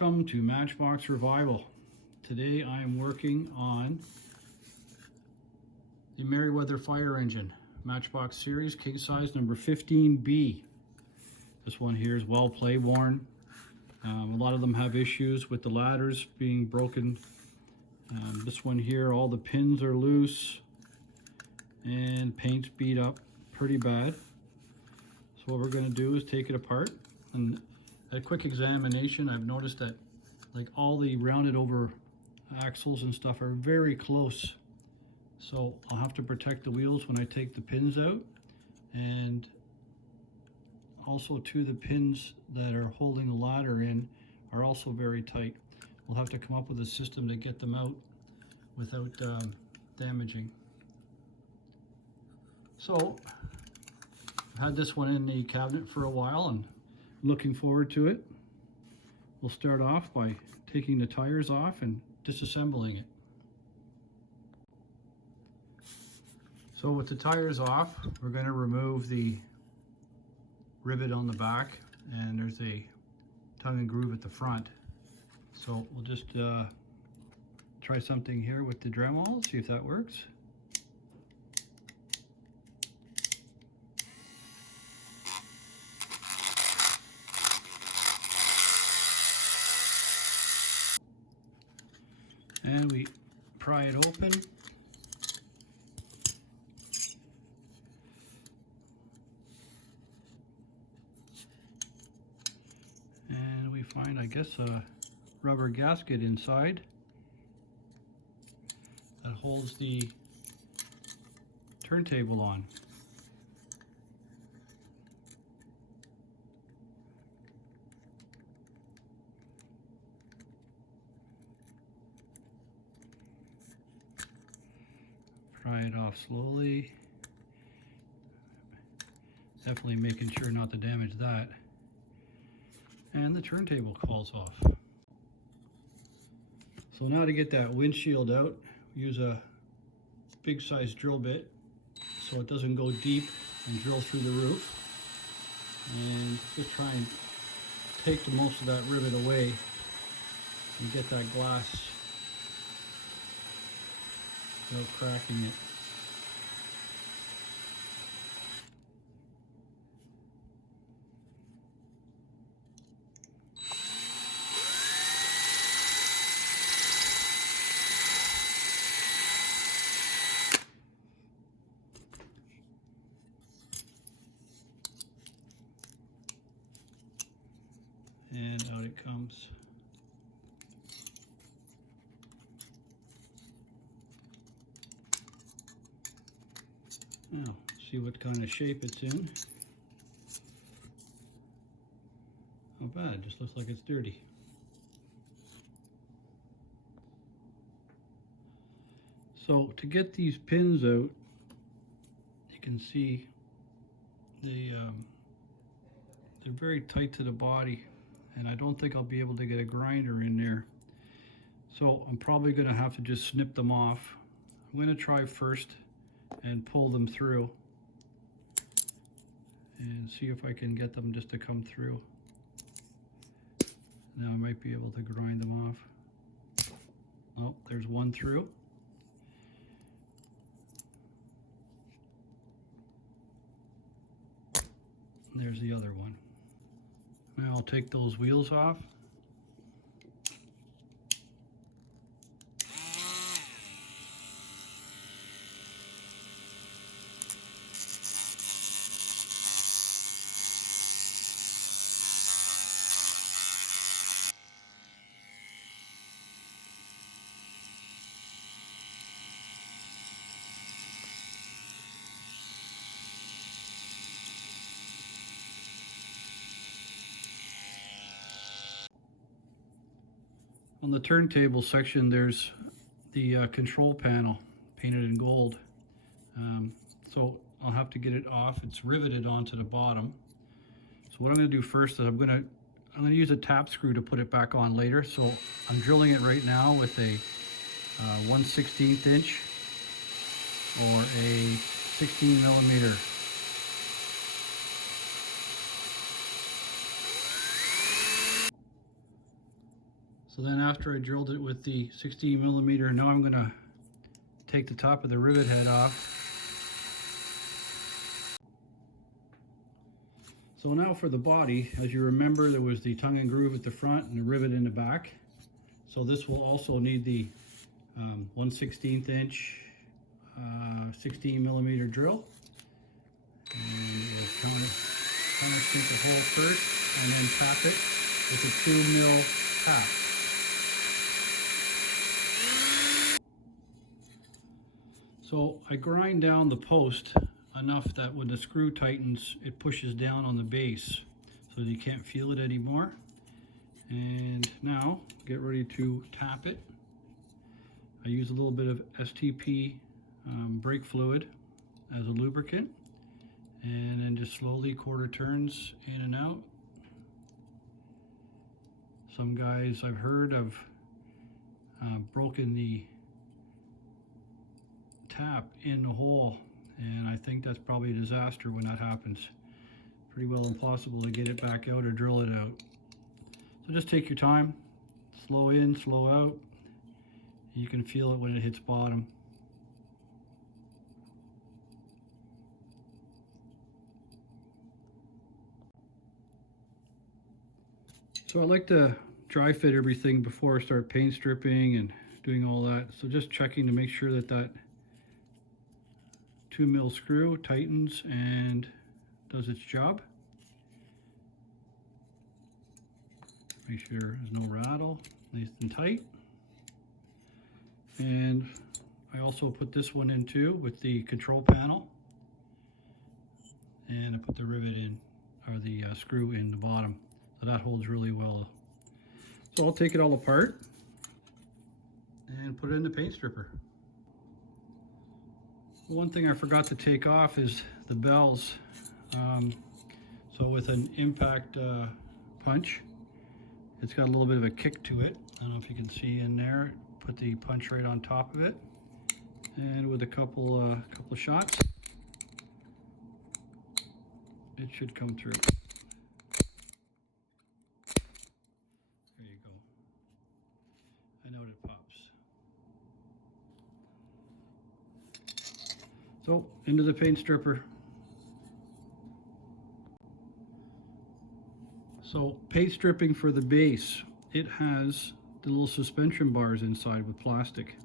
Welcome to Matchbox Revival. Today I am working on the Merryweather fire engine, Matchbox series, KingSize number 15B. This one here is well play-worn. A lot of them have issues with the ladders being broken. This one here, all the pins are loose and paint's beat up pretty bad. So what we're going to do is take it apart, and at a quick examination I've noticed that like all the rounded over axles and stuff are very close. So I'll have to protect the wheels when I take the pins out, and also too, the pins that are holding the ladder in are also very tight. We'll have to come up with a system to get them out without damaging. So I've had this one in the cabinet for a while and looking forward to it. We'll start off by taking the tires off and disassembling it. So with the tires off, we're going to remove the rivet on the back, and there's a tongue and groove at the front. So we'll just try something here with the Dremel, see if that works. And we pry it open. And we find, I guess, a rubber gasket inside that holds the turntable on. Pry it off slowly, definitely making sure not to damage that. And the turntable falls off. So now to get that windshield out, use a big size drill bit so it doesn't go deep and drill through the roof. And just try and take the most of that rivet away and get that glass without cracking it. And out it comes. Now, see what kind of shape it's in. Not bad, it just looks like it's dirty. So to get these pins out, you can see they're very tight to the body, and I don't think I'll be able to get a grinder in there. So I'm probably going to have to just snip them off. I'm going to try first and pull them through and see if I can get them just to come through. Now I might be able to grind them off. Oh, there's one through. There's the other one. Now I'll take those wheels off. On the turntable section, there's the control panel painted in gold. So I'll have to get it off. It's riveted onto the bottom. So what I'm going to do first is I'm going to use a tap screw to put it back on later. So I'm drilling it right now with a 1/16 inch or a 16 millimeter. So then after I drilled it with the 16 millimeter, now I'm going to take the top of the rivet head off. So now for the body, as you remember, there was the tongue and groove at the front and the rivet in the back. So this will also need the 1/16 inch 16 millimeter drill. And we'll countersink the hole first and then tap it with a 2 mil tap. So I grind down the post enough that when the screw tightens, it pushes down on the base so that you can't feel it anymore. And now get ready to tap it. I use a little bit of STP brake fluid as a lubricant, and then just slowly quarter turns in and out. Some guys I've heard have broken the tap in the hole, and I think that's probably a disaster when that happens. Pretty well impossible to get it back out or drill it out. So just take your time, slow in, slow out. You can feel it when it hits bottom. So I like to dry fit everything before I start paint stripping and doing all that. So just checking to make sure that that 2 mil screw tightens and does its job. Make sure there's no rattle, nice and tight. And I also put this one in too with the control panel. And I put the rivet in, or the screw in the bottom. So that holds really well. So I'll take it all apart and put it in the paint stripper. One thing I forgot to take off is the bells. So with an impact punch, it's got a little bit of a kick to it. I don't know if you can see in there. Put the punch right on top of it, and with a couple shots, it should come through. There you go. I know it pops. So into the paint stripper. So paint stripping for the base, it has the little suspension bars inside with plastic,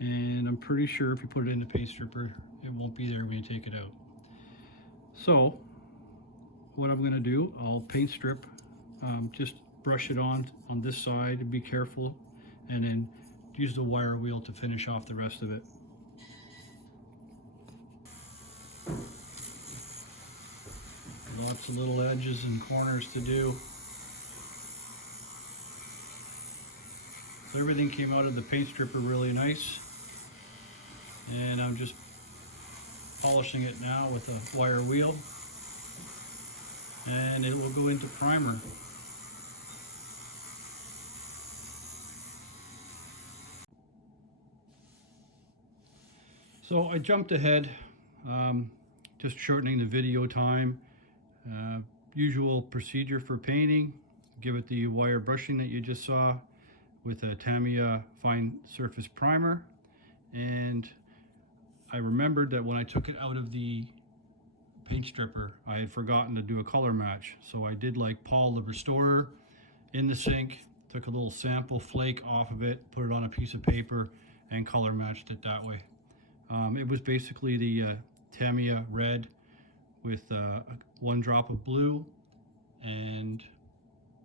and I'm pretty sure if you put it in the paint stripper, it won't be there when you take it out. So what I'm going to do, I'll paint strip, just brush it on this side and be careful, and then use the wire wheel to finish off the rest of it. Lots of little edges and corners to do. So everything came out of the paint stripper really nice, and I'm just polishing it now with a wire wheel, and it will go into primer. So I jumped ahead, just shortening the video time. Usual procedure for painting, give it the wire brushing that you just saw with a Tamiya fine surface primer. And I remembered that when I took it out of the paint stripper, I had forgotten to do a color match. So I did like Paul the Restorer in the sink, took a little sample flake off of it, put it on a piece of paper, and color matched it that way. It was basically the Tamiya red with 1 drop of blue and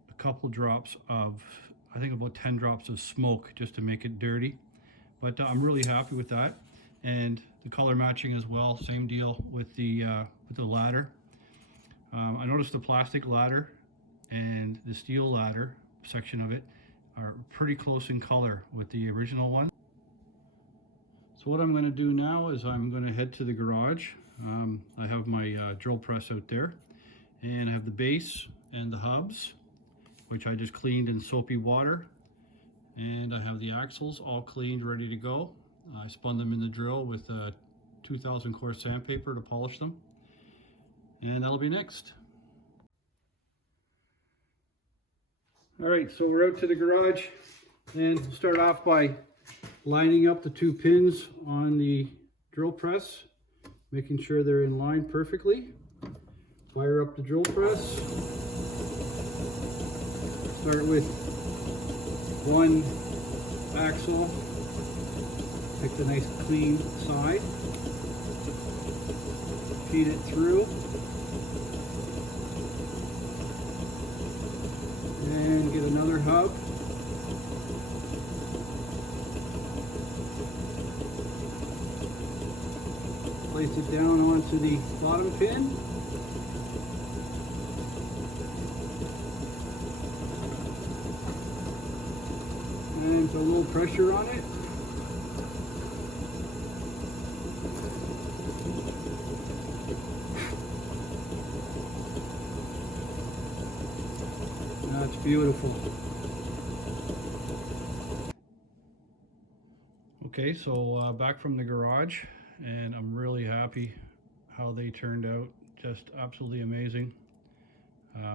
a couple drops of, I think about 10 drops of smoke, just to make it dirty. But I'm really happy with that. And the color matching as well, same deal with the ladder. I noticed the plastic ladder and the steel ladder section of it are pretty close in color with the original one. So what I'm going to do now is I'm going to head to the garage. I have my drill press out there, and I have the base and the hubs, which I just cleaned in soapy water, and I have the axles all cleaned, ready to go. I spun them in the drill with 2000 core sandpaper to polish them, and that'll be next. All right, so we're out to the garage, and we'll start off by lining up the 2 pins on the drill press, making sure they're in line perfectly. Fire up the drill press. Start with one axle. Pick the nice clean side. Feed it through. And get another hub. Place it down onto the bottom pin. And put a little pressure on it. That's beautiful. Okay, so back from the garage, and I'm really happy how they turned out. Just absolutely amazing.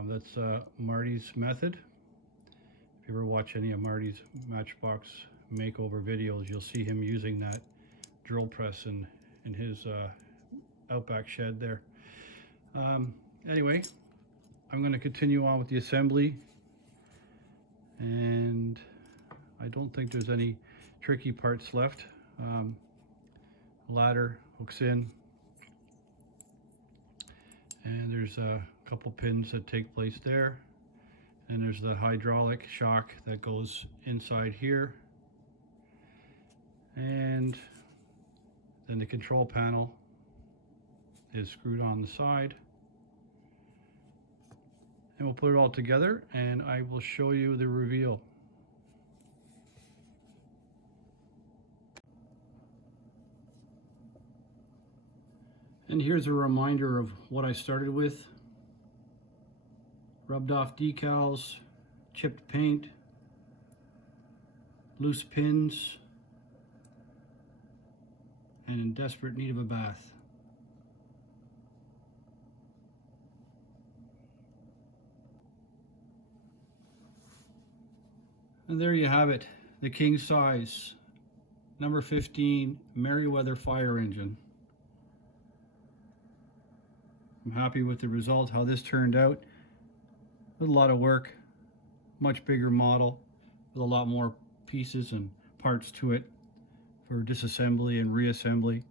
That's Marty's method. If you ever watch any of Marty's Matchbox makeover videos, you'll see him using that drill press in his outback shed there. Anyway, I'm going to continue on with the assembly, and I don't think there's any tricky parts left. Ladder hooks in, and there's a couple pins that take place there, and there's the hydraulic shock that goes inside here, and then the control panel is screwed on the side. And we'll put it all together, and I will show you the reveal. And here's a reminder of what I started with. Rubbed off decals, chipped paint, loose pins, and in desperate need of a bath. And there you have it, the KingSize number 15 Merryweather fire engine. I'm happy with the result, how this turned out. With a lot of work, much bigger model with a lot more pieces and parts to it for disassembly and reassembly.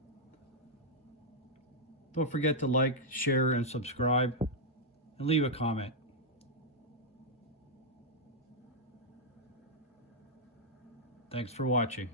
Don't forget to like, share, and subscribe, and leave a comment. Thanks for watching.